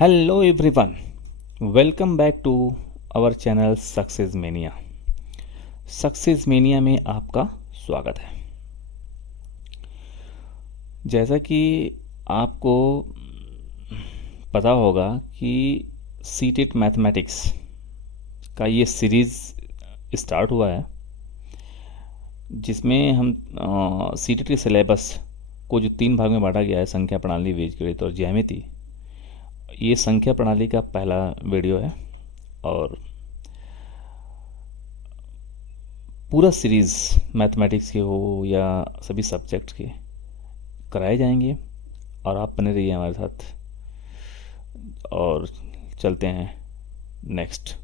Hello everyone, welcome back to our channel Success Mania. Success Mania में आपका स्वागत है। जैसा कि आपको पता होगा कि सीटेट मैथमेटिक्स का ये सीरीज़ स्टार्ट हुआ है, जिसमें हम सीटेट के सिलेबस को जो 3 भाग में बांटा गया है, संख्या प्रणाली, बीजगणित और ज्यामिति। ये संख्या प्रणाली का पहला वीडियो है और पूरा सीरीज़ मैथमेटिक्स के हो या सभी सब्जेक्ट्स के कराए जाएंगे और आप बने रहिए हमारे साथ और चलते हैं नेक्स्ट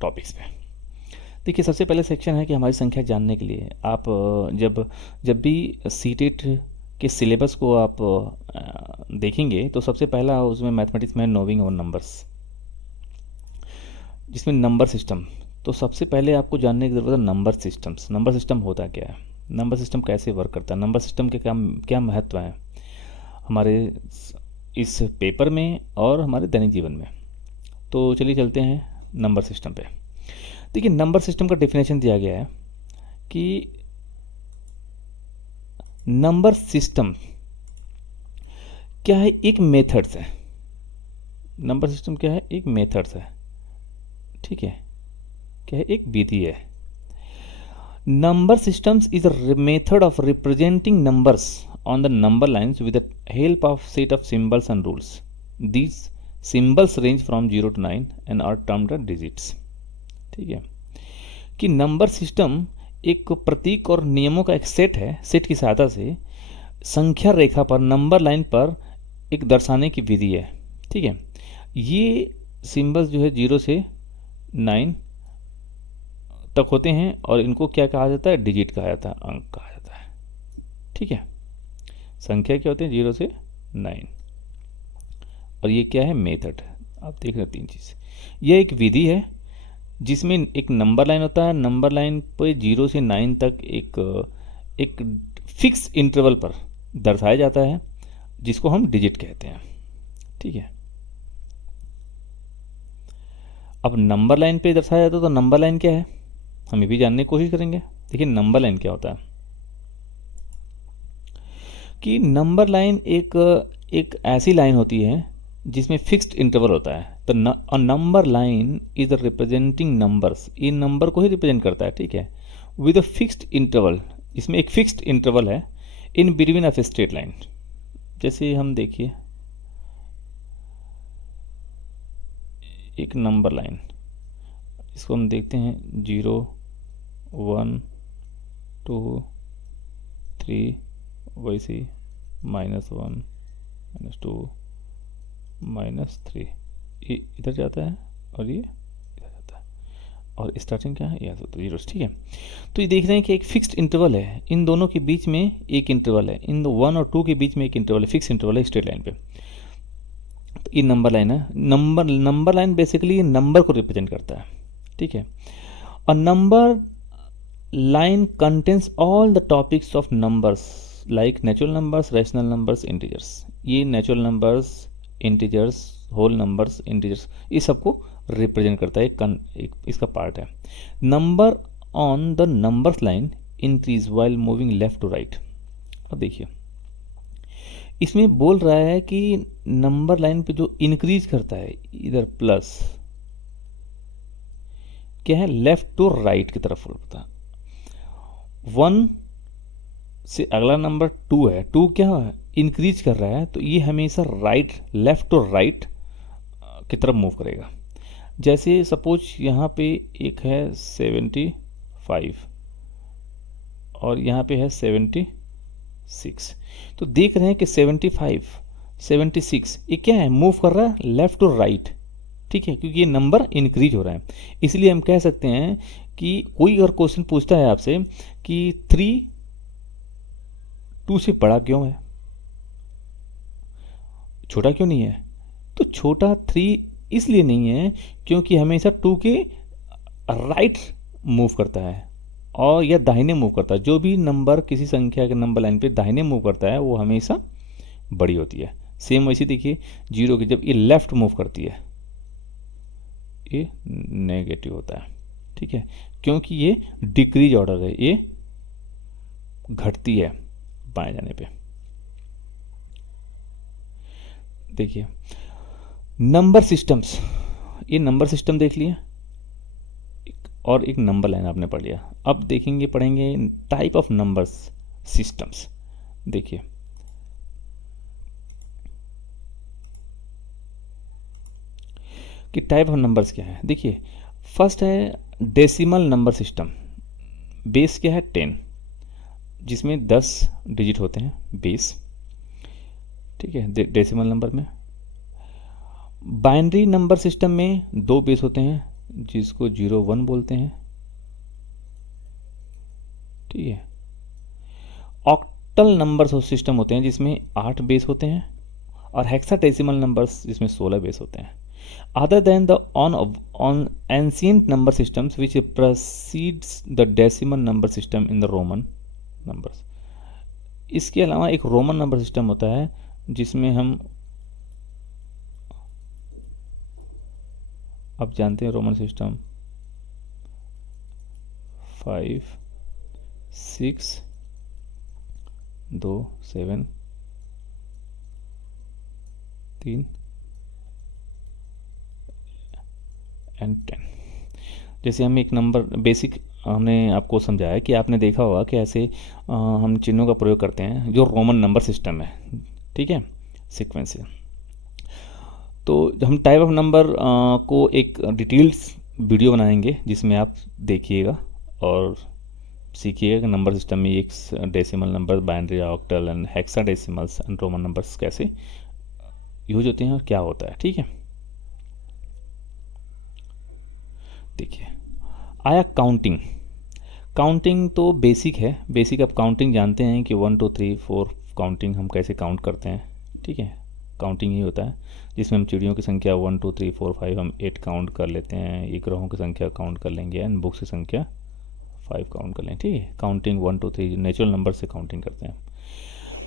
टॉपिक्स पे। देखिए, सबसे पहले सेक्शन है कि हमारी संख्या जानने के लिए आप जब जब भी सीटेट के सिलेबस को आप देखेंगे तो सबसे पहला उसमें मैथमेटिक्स में नोइंग और नंबर्स, जिसमें नंबर सिस्टम। तो सबसे पहले आपको जानने की ज़रूरत है नंबर सिस्टम्स। नंबर सिस्टम होता क्या है, नंबर सिस्टम कैसे वर्क करता है, नंबर सिस्टम के क्या क्या महत्व है हमारे इस पेपर में और हमारे दैनिक जीवन में। तो चलिए चलते हैं नंबर सिस्टम पे। देखिए, नंबर सिस्टम का डेफिनेशन दिया गया है कि नंबर सिस्टम क्या है, एक मेथड्स है। नंबर सिस्टम क्या है, एक मेथड्स है, ठीक है, क्या है, एक विधि है। Number systems is a method of representing numbers on the number lines with the help of set of symbols and rules. These symbols range from 0 to 9 and are termed as digits. ठीक है, कि number system एक प्रतीक और नियमों का एक set है। Set की सहायता से संख्या रेखा पर, नंबर लाइन पर एक दर्शाने की विधि है। ठीक है, ये सिंबल्स जो है 0 से 9 तक होते हैं और इनको क्या कहा जाता है, डिजिट कहा जाता है, अंक कहा जाता है। ठीक है, संख्या क्या होते हैं 0 से 9 और ये क्या है, मेथड। आप देख रहे हैं 3 चीज़। यह एक विधि है जिसमें एक नंबर लाइन होता है, नंबर लाइन पर 0 से 9 तक एक फिक्स इंटरवल पर दर्शाया जाता है, जिसको हम डिजिट कहते हैं। ठीक है, अब नंबर लाइन पे दर्शाया जाता है तो नंबर लाइन क्या है हम ये भी जानने की कोशिश करेंगे। देखिए, नंबर लाइन क्या होता है कि नंबर लाइन एक ऐसी लाइन होती है जिसमें फिक्स्ड इंटरवल होता है। तो number line is representing numbers, ये नंबर को ही रिप्रेजेंट करता है। ठीक है, विद अ फिक्स्ड इंटरवल, इसमें एक फिक्स्ड इंटरवल है in between of a straight line. जैसे हम देखिए एक नंबर लाइन, इसको हम देखते हैं 0 1 2 3, वैसे -1 -2 -3, ये इधर जाता है और ये इधर जाता है और स्टार्टिंग क्या है, यहाँ से तो 0। ठीक है, तो ये देख रहे हैं कि एक फिक्स्ड इंटरवल है, इन दोनों के बीच में एक इंटरवल है, इन 1 और 2 के बीच में एक इंटरवल है, फिक्स इंटरवल है स्ट्रेट लाइन पे। तो ये नंबर लाइन है। नंबर लाइन बेसिकली नंबर को रिप्रेजेंट करता है। ठीक है, और number line contains all the topics of numbers like natural numbers, rational numbers, integers. ये natural numbers, integers, whole numbers, integers, ये सबको रिप्रेजेंट करता है, एक इसका पार्ट है। Number on the numbers line increase while moving left to right. अब देखिए, इसमें बोल रहा है कि नंबर लाइन पे जो इंक्रीज करता है इधर प्लस क्या है, लेफ्ट टू राइट की तरफ होता है। 1 से अगला नंबर 2 है, 2 क्या है, इंक्रीज कर रहा है, तो ये हमेशा राइट, लेफ्ट टू राइट की तरफ मूव करेगा। जैसे सपोज यहाँ पे एक है 75 और यहाँ पे है 76, तो देख रहे हैं कि 75 76 ये क्या है, मूव कर रहा है लेफ्ट टू राइट। ठीक है, क्योंकि ये नंबर इंक्रीज हो रहा है, इसलिए हम कह सकते हैं कि कोई अगर क्वेश्चन पूछता है आपसे कि 3 2 से बड़ा क्यों है, छोटा क्यों नहीं है, तो छोटा 3 इसलिए नहीं है क्योंकि हमेशा 2 के राइट मूव करता है और या दाहिने मूव करता है। जो भी नंबर किसी संख्या के नंबर लाइन पे दाहिने मूव करता है वो हमेशा बड़ी होती है। सेम वैसे देखिए जीरो की जब ये लेफ्ट मूव करती है ये नेगेटिव होता है, ठीक है, क्योंकि ये डिक्रीज ऑर्डर है, ये घटती है बाएं जाने पे। देखिए नंबर सिस्टम्स, ये नंबर सिस्टम देख लिया और एक नंबर लाइन आपने पढ़ लिया। अब देखेंगे पढ़ेंगे टाइप ऑफ नंबर्स सिस्टम्स। देखिए कि टाइप ऑफ नंबर्स क्या है। देखिए फर्स्ट है डेसिमल नंबर सिस्टम। बेस क्या है 10, जिसमें 10 डिजिट होते हैं बेस, ठीक है, डेसिमल नंबर में। बाइनरी नंबर सिस्टम में 2 बेस होते हैं जिसको 0 1 बोलते हैं, ठीक है। ऑक्टल नंबर सिस्टम होते हैं जिसमें 8 बेस होते हैं, और हेक्साडेसिमल नंबर्स जिसमें 16 बेस होते हैं। Other than the on ancient number systems which precedes the decimal number system in the Roman numbers, इसके अलावा एक रोमन नंबर सिस्टम होता है जिसमें हम, आप जानते हैं रोमन सिस्टम 5 6 2 7 3 एंड 10। जैसे हम एक नंबर बेसिक हमने आपको समझाया कि आपने देखा होगा कि ऐसे हम चिन्हों का प्रयोग करते हैं जो रोमन नंबर सिस्टम है, ठीक है, सीक्वेंस से। तो हम टाइप ऑफ नंबर को एक डिटेल्स वीडियो बनाएंगे जिसमें आप देखिएगा और सीखिएगा कि नंबर सिस्टम में एक decimal number, binary, octal and hexadecimals and Roman numbers कैसे यूज होते हैं और क्या होता है, ठीक है। देखिए आया काउंटिंग। काउंटिंग तो बेसिक है, बेसिक आप काउंटिंग जानते हैं कि 1 2 3 4 काउंटिंग हम कैसे काउंट करते हैं, ठीक है। काउंटिंग ही होता है जिसमें हम चिड़ियों की संख्या 1 2 3 4 5 हम 8 काउंट कर लेते हैं, एक ग्रहों की संख्या काउंट कर लेंगे एंड बुक्स की संख्या 5 काउंट कर लें, ठीक है। काउंटिंग 1 2 3 नेचुरल नंबर से काउंटिंग करते हैं।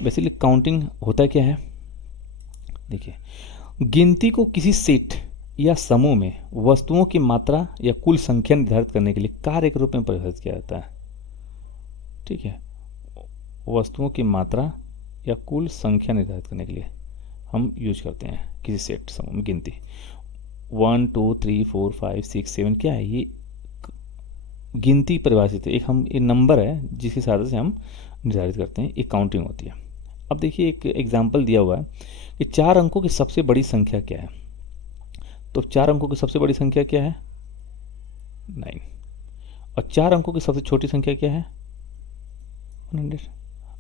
बेसिकली काउंटिंग होता क्या है, देखिए गिनती को किसी सेट या समूह में वस्तुओं की मात्रा या कुल संख्या निर्धारित करने के लिए कार्य के रूप में परिभाषित किया जाता है, ठीक है। वस्तुओं की मात्रा या कुल संख्या निर्धारित करने के लिए हम यूज करते हैं किसी सेट समूह में गिनती। 1 2 3 4 5 6 7 क्या है, ये गिनती परिभाषित है, एक हम ये नंबर है जिसकी सहायता से हम निर्धारित करते हैं, एक काउंटिंग होती है। अब देखिए एक एग्जाम्पल दिया हुआ है कि 4 अंकों की सबसे बड़ी संख्या क्या है। तो 4 अंकों की सबसे बड़ी संख्या क्या है 9, और 4 अंकों की सबसे छोटी संख्या क्या है 100।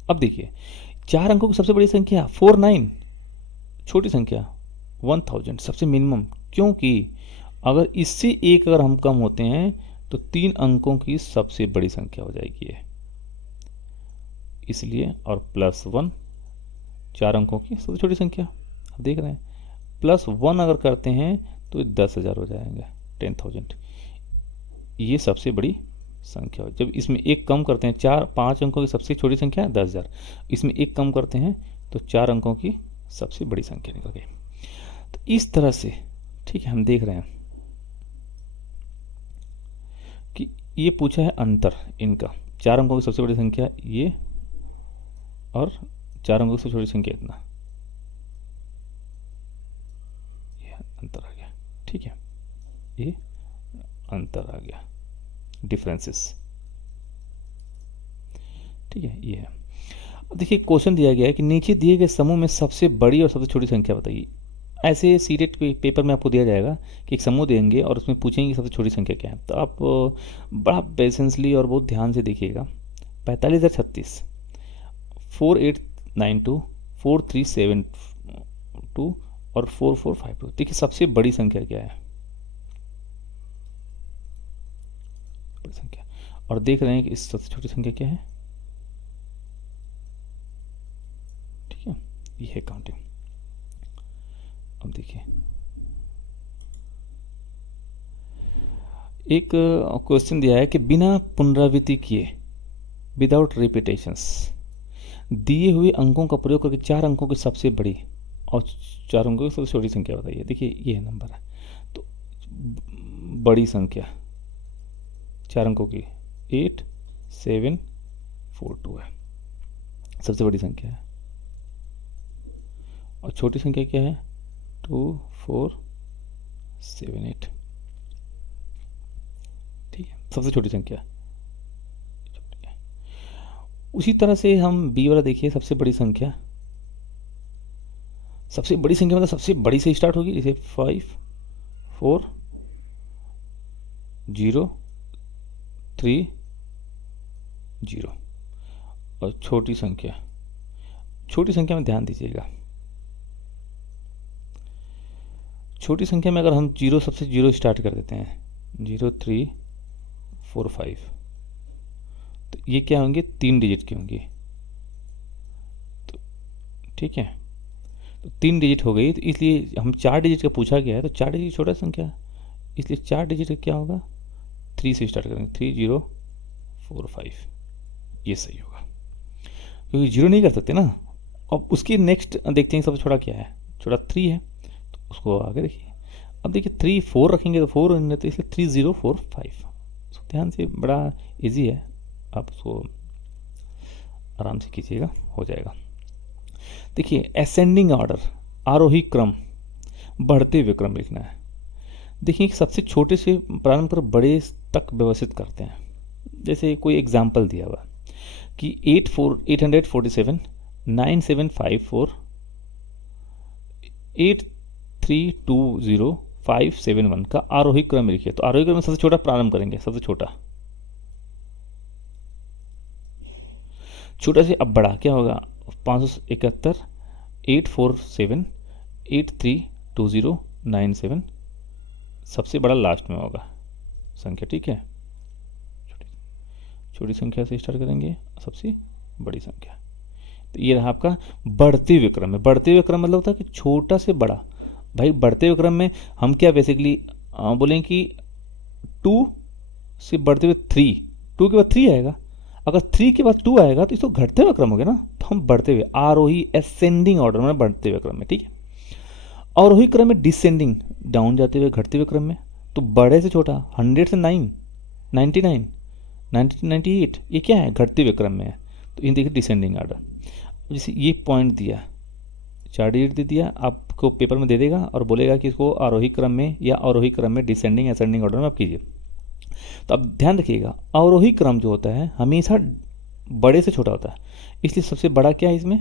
अब देखिए 4 अंकों की सबसे बड़ी संख्या 49, छोटी संख्या 1000 सबसे मिनिमम, क्योंकि अगर इससे एक अगर हम कम होते हैं तो 3 अंकों की सबसे बड़ी संख्या हो जाएगी ये, इसलिए। और +1 4 अंकों की सबसे छोटी संख्या, आप देख रहे हैं +1 अगर करते हैं तो 10,000 हो जाएंगे, 10,000, ये सबसे बड़ी संख्या हो। जब इसमें एक कम करते हैं, 5 अंकों की सबसे छोटी संख्या 10,000, इसमें एक कम करते हैं तो 4 अंकों की सबसे बड़ी संख्या निकल गई। तो इस तरह से, ठीक है, हम देख रहे हैं कि ये पूछा है अंतर इनका, 4 अंकों की सबसे बड़ी संख्या ये और 4 अंकों की सबसे छोटी संख्या इतना, ये अंतर आ गया, ठीक है, ये अंतर आ गया, डिफरेंसेस, ठीक है, ये है। अब देखिए क्वेश्चन दिया गया है कि नीचे दिए गए समूह में सबसे बड़ी और सबसे छोटी संख्या बताइए। ऐसे सीटेट पेपर में आपको दिया जाएगा कि एक समूह देंगे और उसमें पूछेंगे कि सबसे छोटी संख्या क्या है, तो आप बड़ा पेशेंसली और बहुत ध्यान से देखिएगा। 45,036, 4892, 4372 और 4452। देखिए सबसे बड़ी संख्या क्या है, बड़ी संख्या, और देख रहे हैं कि इस सबसे छोटी संख्या क्या है, ठीक है, ये है काउंटिंग। अब देखिए एक क्वेश्चन दिया है कि बिना पुनरावृत्ति किए, विदाउट रिपीटेशंस, दिए हुए अंकों का प्रयोग करके 4 अंकों की सबसे बड़ी और 4 अंकों की सबसे छोटी संख्या बताइए। देखिए ये नंबर है, तो बड़ी संख्या 4 अंकों की 8742 है, सबसे बड़ी संख्या है। और छोटी संख्या क्या है? 2478। ठीक है, सबसे छोटी संख्या। उसी तरह से हम बी वाला देखिए, सबसे बड़ी संख्या। सबसे बड़ी संख्या मतलब सबसे बड़ी से स्टार्ट होगी, जैसे 5430। और छोटी संख्या में ध्यान दीजिएगा, छोटी संख्या में अगर हम जीरो, सबसे जीरो स्टार्ट कर देते हैं 0345, तो ये क्या होंगे? 3 डिजिट की होंगी। तो ठीक है, तो 3 डिजिट हो गई, तो इसलिए हम 4 डिजिट का पूछा गया है, तो 4 डिजिट छोटा संख्या, इसलिए 4 डिजिट का क्या होगा? 3 से स्टार्ट करेंगे, 3045, ये सही होगा, क्योंकि जीरो नहीं कर सकते ना। अब उसकी नेक्स्ट देखते हैं, सबसे छोटा क्या है? छोटा 3 है, तो उसको आगे देखिए। अब देखिए 3 4 रखेंगे तो 4 नहीं रहते, इसलिए 3045। उसको ध्यान से, बड़ा इजी है, आप उसको आराम से कीजिएगा, हो जाएगा। देखिए असेंडिंग ऑर्डर, आरोही क्रम, बढ़ते हुए क्रम लिखना है। देखिए सबसे छोटे से प्रारंभ कर बड़े तक व्यवस्थित करते हैं। जैसे कोई एग्जाम्पल दिया हुआ कि 847 9754 8320 571 का आरोही क्रम लिखिए। तो आरोही क्रम में सबसे छोटा प्रारंभ करेंगे, सबसे छोटा से अब बड़ा क्या होगा? 571 847 832097, सबसे बड़ा लास्ट में होगा संख्या। ठीक है, छोटी संख्या से स्टार्ट करेंगे, सबसे बड़ी संख्या। तो ये रहा आपका बढ़ते हुए क्रम में। बढ़ते हुए क्रम मतलब होता है कि छोटा से बड़ा। भाई बढ़ते हुए क्रम में हम क्या बेसिकली बोलें कि 2 से बढ़ते हुए 3, 2 के बाद 3 आएगा। अगर 3 के बाद 2 आएगा तो इसको घटते हुए क्रम हो गया ना, तो हम बढ़ते हुए, आरोही असेंडिंग ऑर्डर में, बढ़ते हुए क्रम में। ठीक है, अवरोही क्रम में डिसेंडिंग, डाउन जाते हुए, घटते हुए क्रम में। तो बड़े से छोटा 100 से 9, 99, 90 98, ये क्या है? घटते हुए क्रम में है, तो इन देखिए डिसेंडिंग ऑर्डर। जैसे ये पॉइंट दिया, 4 डिजिट दे दिया, आपको पेपर में दे देगा और बोलेगा कि इसको आरोही क्रम में या अवरोही क्रम में, डिसेंडिंग असेंडिंग ऑर्डर में आप कीजिए। तो अब ध्यान रखिएगा, अवरोही क्रम जो होता है हमेशा बड़े से छोटा होता है, इसलिए सबसे बड़ा क्या है इसमें?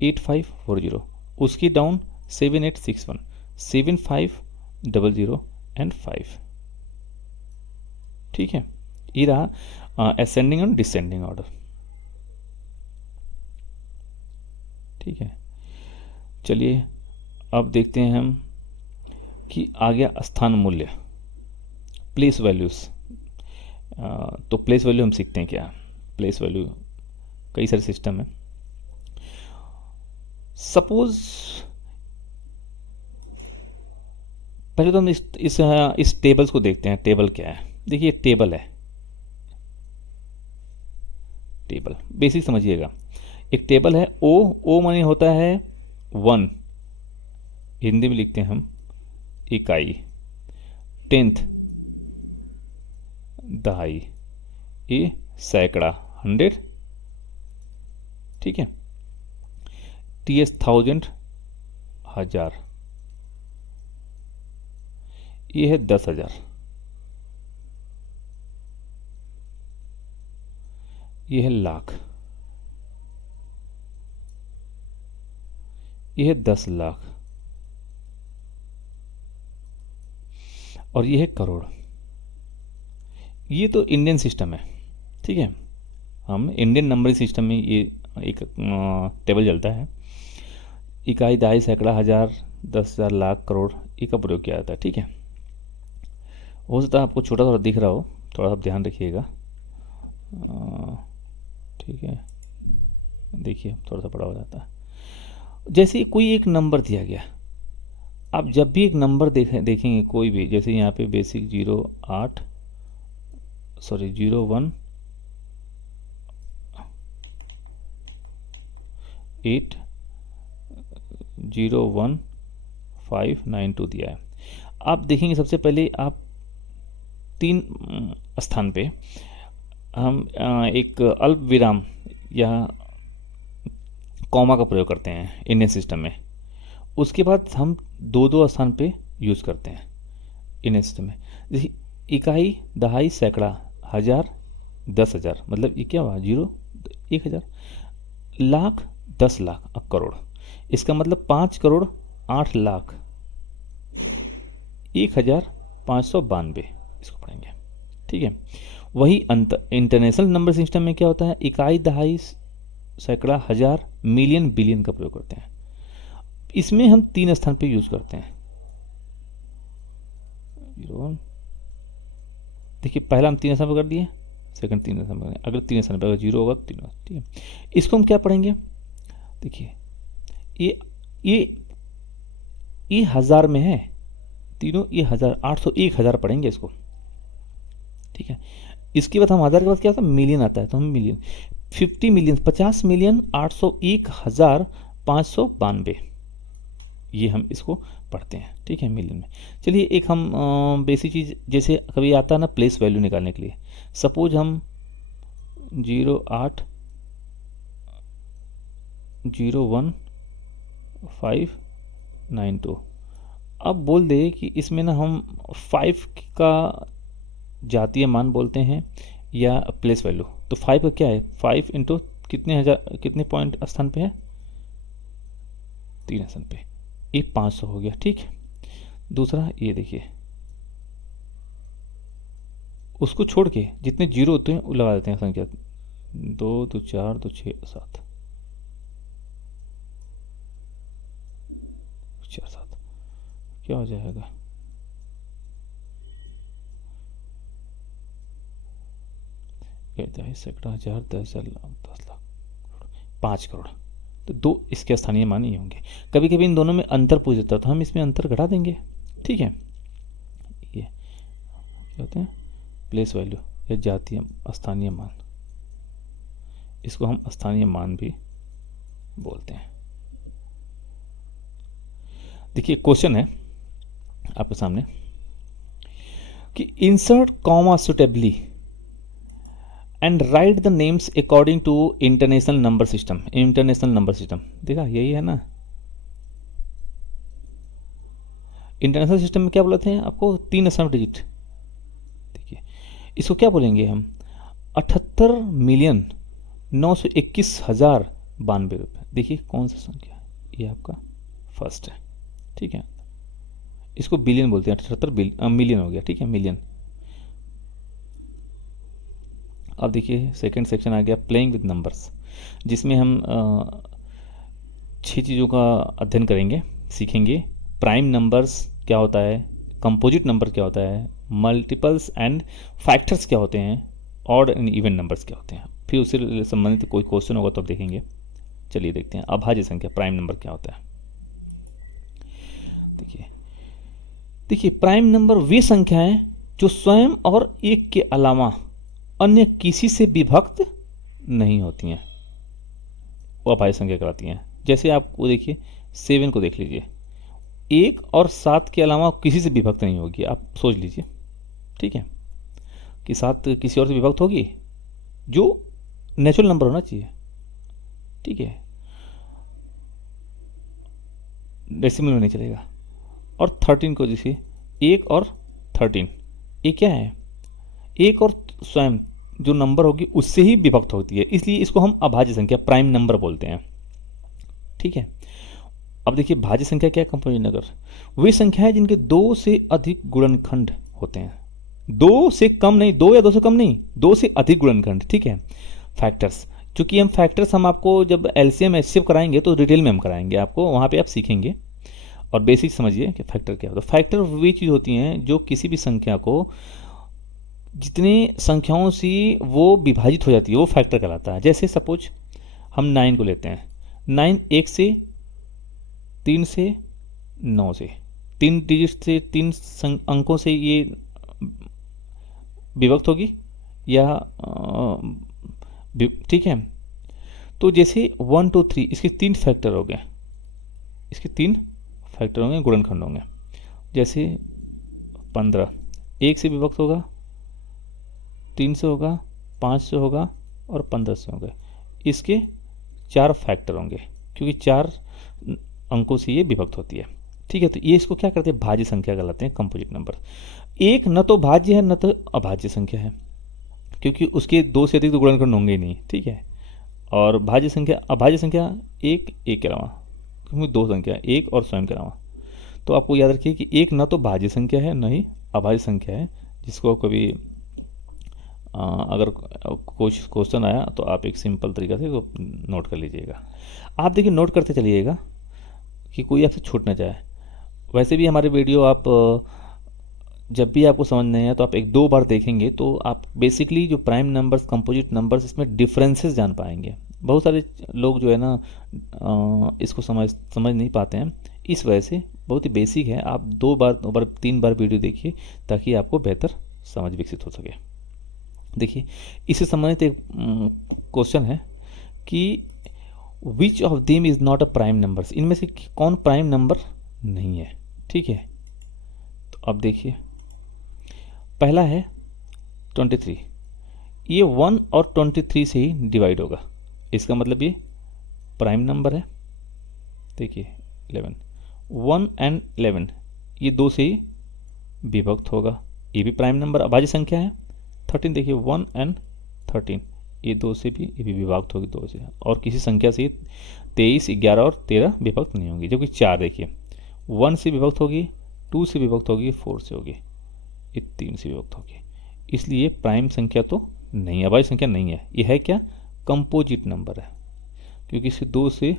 8540, उसकी डाउन 7861, 7500 एंड 5। ठीक है, ये रहा असेंडिंग और डिसेंडिंग ऑर्डर। ठीक है, चलिए अब देखते हैं हम कि आ गया स्थान मूल्य, प्लेस वैल्यूज। तो प्लेस वैल्यू हम सीखते हैं क्या? प्लेस वैल्यू कई सारे सिस्टम है। सपोज पहले तो हम इस टेबल्स को देखते हैं। टेबल क्या है? देखिए टेबल है, टेबल बेसिक समझिएगा। एक टेबल है, ओ माने होता है 1, हिंदी में लिखते हैं हम इकाई, 10th दहाई, ए सैकड़ा 100। ठीक है, TS 1000 हजार, ये है 10,000, ये है लाख, ये है 10 लाख, और ये है करोड़। ये तो इंडियन सिस्टम है। ठीक है, हम इंडियन नंबरिंग सिस्टम में ये एक टेबल चलता है। इकाई, दहाई, सैकड़ा, हजार, 10,000, लाख, करोड़, ये का प्रयोग किया जाता है। ठीक है, हो सकता है आपको छोटा थोड़ा दिख रहा हो, थोड़ा सा ध्यान रखिएगा। ठीक है, देखिए थोड़ा सा बड़ा हो जाता है। जैसे कोई एक नंबर दिया गया, आप जब भी एक नंबर देखेंगे कोई भी, जैसे यहाँ पे बेसिक 01 0 1 801,592 दिया है। आप देखेंगे सबसे पहले आप 3 स्थान पे हम एक अल्प विराम या कॉमा का प्रयोग करते हैं इंडियन सिस्टम में। उसके बाद हम 2-2 स्थान पे यूज़ करते हैं इंडियन सिस्टम में। जैसे इकाई, दहाई, सैकड़ा, हजार, 10,000, मतलब ये क्या हुआ, 0, 1,000, लाख, 10 लाख, अब करोड़। इसका मतलब 5 करोड़ 8 लाख 1,592 इसको पढ़ेंगे। ठीक है। वही इंटरनेशनल नंबर सिस्टम में क्या होता है, इकाई, दहाई, सैकड़ा, हजार, मिलियन, बिलियन का प्रयोग करते हैं। इसमें हम 3 स्थान पे यूज करते हैं। देखिए पहला हम 3 स्थान पे कर दिए, सेकंड 3 स्थान पे, अगर 3 स्थान पे अगर 0 होगा तो 3 होगा। ठीक है। इसको हम क्या पढ़ेंगे, देखिए ये ये हजार में है तीनों, ये 1000, 800, 1000 पढ़ेंगे इसको। ठीक है। इसके बाद हम हजार के बाद क्या होता है, मिलियन आता है, तो हम मिलियन, 50 मिलियन, 50 मिलियन 801,592, ये हम इसको पढ़ते हैं। ठीक है, मिलियन में। चलिए एक हम बेसिक चीज़, जैसे कभी आता है ना प्लेस वैल्यू निकालने के लिए, सपोज हम 0801592, अब बोल दे कि इसमें ना हम 5 का जातीय मान बोलते हैं या प्लेस वैल्यू। तो 5 का क्या है, 5 इंटू कितने पॉइंट स्थान पे है, 3 स्थान पे, ये 500 हो गया। ठीक है। दूसरा ये देखिए, उसको छोड़ के जितने जीरो होते हैं वो लगा देते हैं संख्या, 2 2 4 2 6 7 4 7, क्या हो जाएगा, सैकड़ा, हजार, 10,000, 10 लाख, 5 करोड़। तो 2 इसके स्थानीय मान ही होंगे। कभी कभी इन दोनों में अंतर पूछ देता है तो हम इसमें अंतर घटा देंगे। ठीक है। ये क्या होते हैं, प्लेस वैल्यू या जातीय स्थानीय मान, इसको हम स्थानीय मान भी बोलते हैं। देखिए क्वेश्चन है आपके सामने कि insert comma suitably and write the names according to international number system. International number system देखा, यही है ना। इंटरनेशनल सिस्टम में क्या बोलते हैं आपको, 3 असम डिजिट। देखिए इसको क्या बोलेंगे हम, 78,921,092 रुपये। देखिए कौन सा संख्या, ये आपका फर्स्ट है। ठीक है। इसको बिलियन बोलते हैं, 78 मिलियन हो गया। ठीक है, मिलियन। अब देखिए सेकंड सेक्शन आ गया, प्लेइंग विद नंबर्स, जिसमें हम 6 चीज़ों का अध्ययन करेंगे, सीखेंगे। प्राइम नंबर्स क्या होता है, कंपोजिट नंबर क्या होता है, मल्टीपल्स एंड फैक्टर्स क्या होते हैं, ऑड एंड इवन नंबर्स क्या होते हैं। फिर उससे संबंधित कोई क्वेश्चन होगा तो अब देखेंगे। चलिए देखते हैं, अभाज्य संख्या प्राइम नंबर क्या होता है। देखिए प्राइम नंबर वे संख्याएं जो स्वयं और एक के अलावा अन्य किसी से विभक्त नहीं होती हैं, वो अभाज्य संख्या कहलाती हैं। जैसे आप वो देखिए 7 को देख लीजिए, 1 और 7 के अलावा किसी से विभक्त नहीं होगी। आप सोच लीजिए, ठीक है, कि 7 किसी और से विभक्त होगी, जो नेचुरल नंबर होना चाहिए। ठीक है, डेसिमल में नहीं चलेगा। और 13 को जैसे 1 और 13, ये क्या है, 1 और स्वयं जो नंबर होगी उससे ही विभक्त होती है, इसलिए इसको हम अभाज्य संख्या प्राइम नंबर बोलते हैं। ठीक है। अब देखिए भाज्य संख्या क्या है, कंपोजिट नंबर वे संख्याएं जिनके 2 से अधिक गुणनखंड होते हैं। 2 से कम नहीं, 2 या 2 से कम नहीं, 2 से अधिक गुणनखंड। ठीक है। फैक्टर्स, चूंकि हम फैक्टर्स हम आपको जब एलसीएम एचसीएफ कराएंगे तो डिटेल में हम कराएंगे आपको, वहां पे आप सीखेंगे और बेसिक समझिए कि फैक्टर क्या होता है। फैक्टर वे चीज़ होती हैं जो किसी भी संख्या को जितने संख्याओं से वो विभाजित हो जाती है वो फैक्टर कहलाता है। जैसे सपोज हम 9 को लेते हैं, 9 1 से 3 से 9 से 3 डिजिट से 3 अंकों से ये विभक्त होगी या ठीक है। तो जैसे 1 2 3 इसके 3 फैक्टर हो गए, इसके 3 फैक्टर होंगे, गुणनखंड होंगे। जैसे 15 1 से विभक्त होगा, 3 से होगा, 5 से होगा और 15 से होगा। इसके 4 फैक्टर होंगे क्योंकि 4 अंकों से ये विभक्त होती है। ठीक है, तो ये इसको क्या करते हैं, भाज्य संख्या कहलाते हैं, कंपोजिट नंबर। एक न तो भाज्य है न तो अभाज्य संख्या है, क्योंकि उसके 2 से अधिक तो गुणनखंड होंगे ही नहीं। ठीक है, और भाज्य संख्या, अभाज्य संख्या एक के अलावा, क्योंकि 2 संख्या एक और स्वयं के अलावा। तो आपको याद रखिए कि एक न तो भाज्य संख्या है न ही अभाज्य संख्या है, जिसको कभी अगर कुछ क्वेश्चन आया तो आप एक सिंपल तरीका से तो नोट कर लीजिएगा। आप देखिए नोट करते चलिएगा कि कोई आपसे छूट ना जाए। वैसे भी हमारे वीडियो आप जब भी आपको समझ नहीं है तो आप 1-2 बार देखेंगे तो आप बेसिकली जो प्राइम नंबर्स, कंपोजिट नंबर्स, इसमें डिफरेंसेस जान पाएंगे। बहुत सारे लोग जो है ना इसको समझ नहीं पाते हैं, इस वजह से बहुत ही बेसिक है। आप 2 बार 3 बार वीडियो देखिए ताकि आपको बेहतर समझ विकसित हो सके। देखिए, इससे संबंधित एक क्वेश्चन है कि which of them is not a prime numbers, इनमें से कौन प्राइम नंबर नहीं है। ठीक है, तो अब देखिए पहला है 23, ये 1 और 23 से ही डिवाइड होगा, इसका मतलब ये प्राइम नंबर है। देखिए 11, 1 एंड 11 ये 2 से ही विभक्त होगा, ये भी प्राइम नंबर अभाज्य संख्या है। 13 देखिए 1 एंड 13 ये 2 से भी, ये भी विभक्त होगी 2 से, और किसी संख्या से 23, 11 और 13 विभक्त नहीं होंगी। जबकि 4 देखिए 1 से विभक्त होगी, 2 से विभक्त होगी, 4 से होगी, ये 3 से विभक्त होगी। इसलिए प्राइम संख्या तो नहीं, अभाज्य संख्या नहीं है। ये है क्या, कंपोजिट नंबर है, क्योंकि इसे 2 से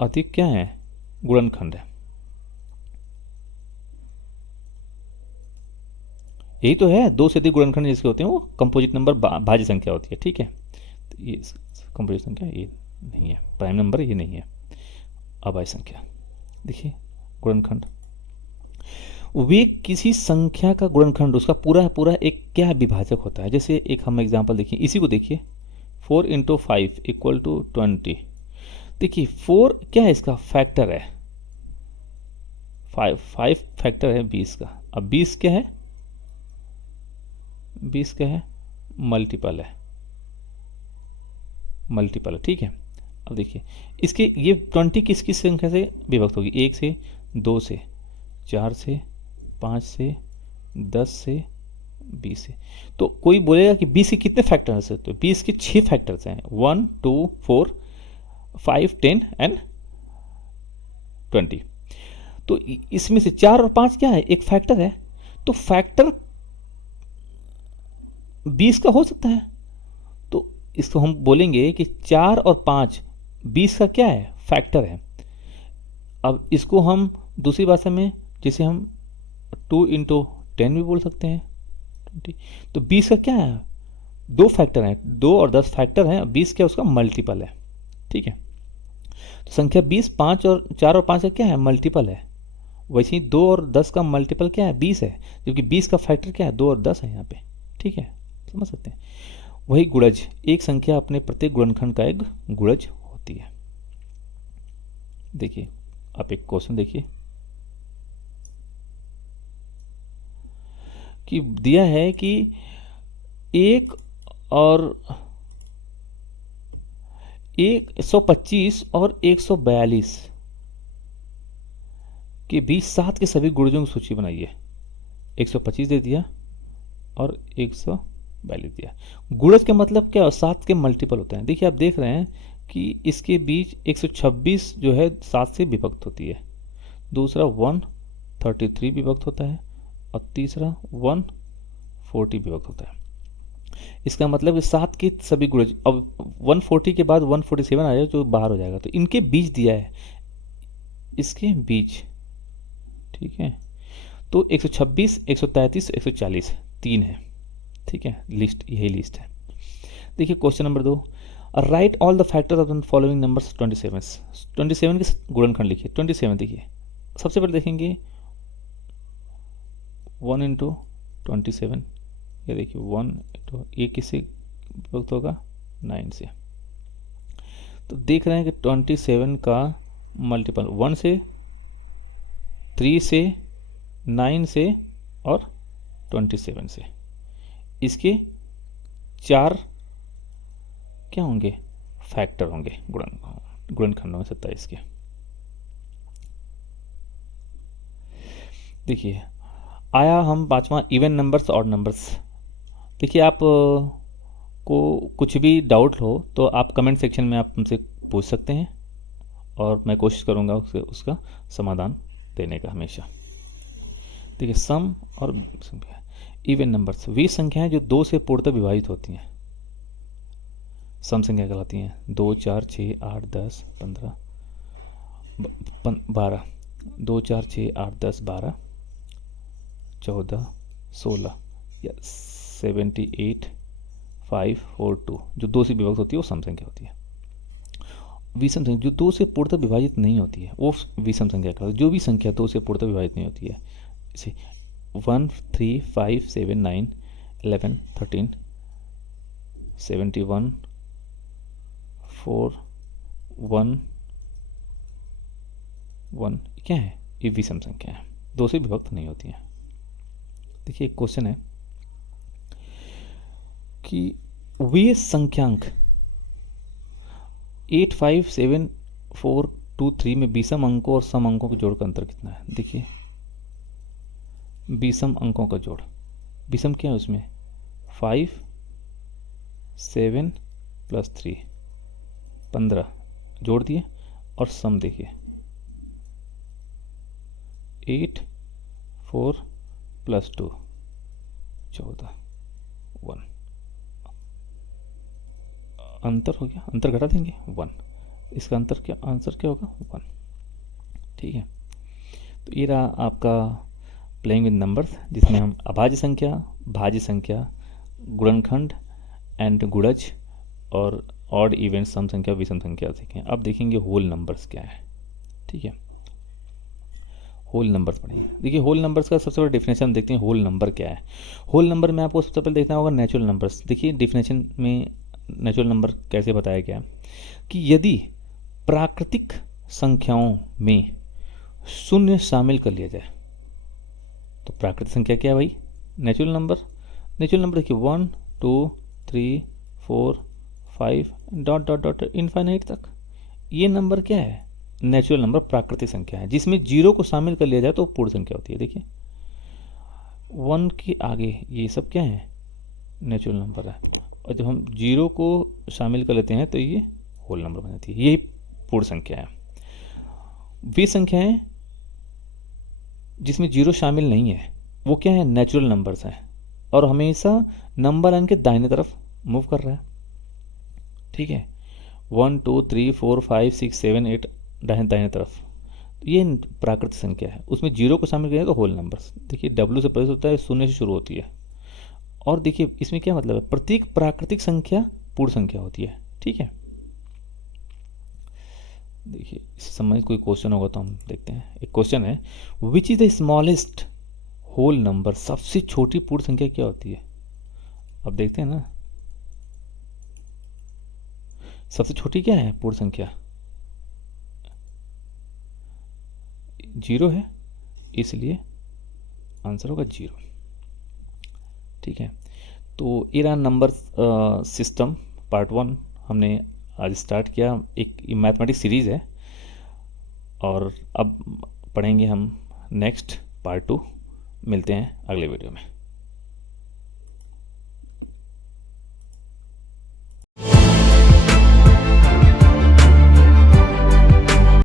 अधिक क्या है, गुणनखंड है। यही तो है, 2 से अधिक गुणनखंड जिसके होते हैं वो कंपोजिट नंबर, भाज्य संख्या होती है। ठीक है, तो ये कंपोजिट संख्या ये नहीं है, प्राइम नंबर ये नहीं है, अभाज्य संख्या। देखिए गुणनखंड, वे किसी संख्या का गुणनखंड, उसका पूरा पूरा एक क्या विभाजक होता है। जैसे एक हम एग्जांपल देखिए, इसी को देखिए 4 × 5 = 20। देखिए 4 क्या है, इसका फैक्टर है, 5 फैक्टर है 20 का। अब 20 क्या है, 20 क्या है, मल्टीपल है, मल्टीपल है। ठीक है, अब देखिए इसके ये 20 किस किस संख्या से विभक्त होगी, 1 से, 2 से, 4 से, 5 से, 10 से, 20 से। तो कोई बोलेगा कि 20 के कितने फैक्टर्स हैं, तो 20 के 6 फैक्टर्स हैं, 1 2 4 5 10 एंड 20। तो इसमें से 4 और 5 क्या है, एक फैक्टर है। तो फैक्टर 20 का हो सकता है, तो इसको हम बोलेंगे कि 4 और 5 20 का क्या है, फैक्टर है। अब इसको हम दूसरी भाषा में जैसे हम 2 × 10 भी बोल सकते हैं, 20। तो 20 का क्या है, 2 फैक्टर हैं, 2 और 10 फैक्टर हैं, 20 क्या उसका मल्टीपल है। ठीक है, तो संख्या 20 4 और 5 का क्या है, मल्टीपल है। वैसे ही 2 और 10 का मल्टीपल क्या है, 20 है, जबकि 20 का फैक्टर क्या है, 2 और 10 है यहाँ पे। ठीक है, समझ सकते हैं। वही गुणज, एक संख्या अपने प्रत्येक गुणनखंड का एक गुणज होती है। देखिए आप एक क्वेश्चन देखिए कि दिया है कि 125 और 142 के बीच 7 के सभी गुणजों की सूची बनाइए। 125 दे दिया और 142 दिया। गुणज का मतलब क्या, 7 के मल्टीपल होते हैं। देखिए आप देख रहे हैं कि इसके बीच 126 जो है 7 से विभक्त होती है, दूसरा 133 विभक्त होता है और तीसरा 140 विभक्त होता है। इसका मतलब कि 7 के सभी गुणज, अब 140 के बाद 147 आ जाए तो बाहर हो जाएगा, तो इनके बीच दिया है, इसके बीच। ठीक है, तो 126 133 140 3 है। ठीक है, लिस्ट यही लिस्ट है। देखिए question number 2, right all the factors of the following numbers 27 के गुणनखंड लिखिए। 27 देखिए, सबसे पहले देखेंगे 1 × 27, ये देखिए 1 ये किससे विभक्त होगा 9 से। तो देख रहे हैं कि 27 का मल्टीपल 1 से, 3 से, 9 से और 27 से, इसके 4 क्या होंगे, फैक्टर होंगे, गुणनखंड होंगे 27 के। देखिए आया हम पांचवा इवन नंबर्स और नंबर्स। देखिए आप को कुछ भी डाउट हो तो आप कमेंट सेक्शन में आप हमसे पूछ सकते हैं और मैं कोशिश करूंगा उसका समाधान देने का हमेशा। देखिए सम और इवन नंबर्स वे संख्याएं जो 2 से पूर्णतः विभाजित होती हैं, सम संख्या कहलाती हैं। 2 4 6 8 10 15 12, 2 4 6 8 10 12 14 16 या 78 5 4 2 जो 2 से विभक्त होती है वो सम संख्या होती है। विषम संख्या जो 2 से पूर्णतः विभाजित नहीं होती है वो विषम संख्या कहलाती है। जो भी संख्या 2 से पूर्णतः विभाजित नहीं होती है, जैसे 1 3 5 7 9 11 13 71 4 1 1, क्या है, ये विषम संख्या है, 2 से विभक्त नहीं होती है। देखिए एक क्वेश्चन है कि वे संख्यांक 8 5 7 4 2 3 में विषम अंकों और सम अंकों के जोड़ का अंतर कितना है। देखिए विषम अंकों का जोड़, विषम क्या है उसमें 5 7 प्लस 3 15 जोड़ दिए, और सम देखिए 8 4 प्लस 2 14 1, अंतर हो गया, अंतर घटा देंगे 1, इसका अंतर क्या, आंसर क्या होगा 1। ठीक है, तो ये रहा आपका प्लेइंग विद नंबर्स, जिसमें हम अभाज्य संख्या, भाज्य संख्या, गुणनखंड एंड गुणज और ऑड इवेंट सम संख्या विषम संख्या सीखें। अब देखेंगे होल नंबर्स क्या है। ठीक है, होल नंबर्स पढ़ेंगे। देखिए होल नंबर्स का सबसे बड़ा डेफिनेशन हम देखते हैं, होल नंबर क्या है। होल नंबर में आपको सबसे पहले देखना होगा नेचुरल नंबर्स। देखिए डेफिनेशन में नेचुरल नंबर कैसे बताया गया कि यदि प्राकृतिक संख्याओं में शून्य शामिल कर लिया जाए तो प्राकृतिक संख्या क्या है भाई, नेचुरल नंबर। नेचुरल नंबर देखिए 1 2 3 4 5 डॉट डॉट डॉट इनफाइनाइट तक, ये नंबर क्या है, नेचुरल नंबर, प्राकृतिक संख्या है। जिसमें 0 को शामिल कर लिया जाए तो पूर्ण संख्या होती है। देखिए 1 के आगे ये सब क्या है, नेचुरल नंबर है, और जब हम 0 को शामिल कर लेते हैं तो ये होल नंबर बन जाती है, यही पूर्ण संख्या है। वे संख्याएं जिसमें 0 शामिल नहीं है वो क्या है, नेचुरल नंबर्स हैं, और हमेशा नंबर लाइन के दाहिने तरफ मूव कर रहा है। ठीक है, 1 2 3 4 5 6 7 8 दाहिने तरफ, ये प्राकृतिक संख्या है। उसमें 0 को शामिल करें तो होल नंबर्स। देखिए W से प्रस्तुत होता है, शून्य से शुरू होती है, और देखिए इसमें क्या मतलब है, प्रत्येक प्राकृतिक संख्या पूर्ण संख्या होती है। ठीक है, देखिए इससे संबंधित कोई क्वेश्चन होगा तो हम देखते हैं। एक क्वेश्चन है, which is the smallest whole number, सबसे छोटी पूर्ण संख्या क्या होती है। अब देखते हैं ना, सबसे छोटी क्या है पूर्ण संख्या, 0 है, इसलिए आंसर होगा 0। ठीक है, तो ये रहा नंबर सिस्टम पार्ट 1 हमने आज स्टार्ट किया। एक मैथमेटिक्स सीरीज़ है, और अब पढ़ेंगे हम नेक्स्ट पार्ट 2। मिलते हैं अगले वीडियो में।